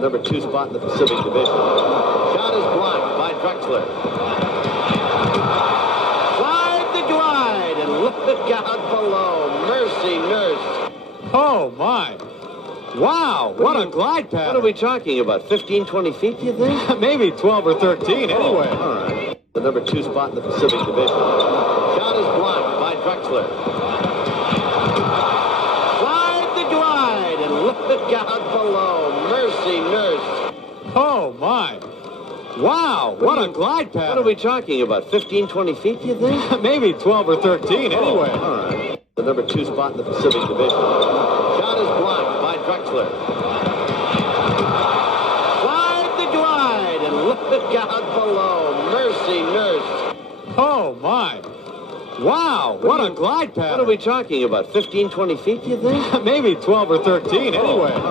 Number 2 spot in the Pacific Division. Shot is blocked by Drexler. Clyde The Glide, and look out below. Mercy nurse. Oh, my. Wow, what a glide pattern. What are we talking about, 15, 20 feet, do you think? Maybe 12 or 13, anyway. All right. The number 2 spot in the Pacific Division. Shot is blocked by Drexler. Clyde The Glide, and look out below. Mercy nurse. Oh, my. Wow, what a glide pattern. What are we talking about, 15, 20 feet, do you think? Maybe 12 or 13, anyway. All right. The number 2 spot in the Pacific Division. Shot is blocked by Drexler. Clyde The Glide, and look out below. Mercy nurse. Oh, my. Wow, what a glide pattern. What are we talking about, 15, 20 feet, do you think? Maybe 12 or 13, anyway. All right.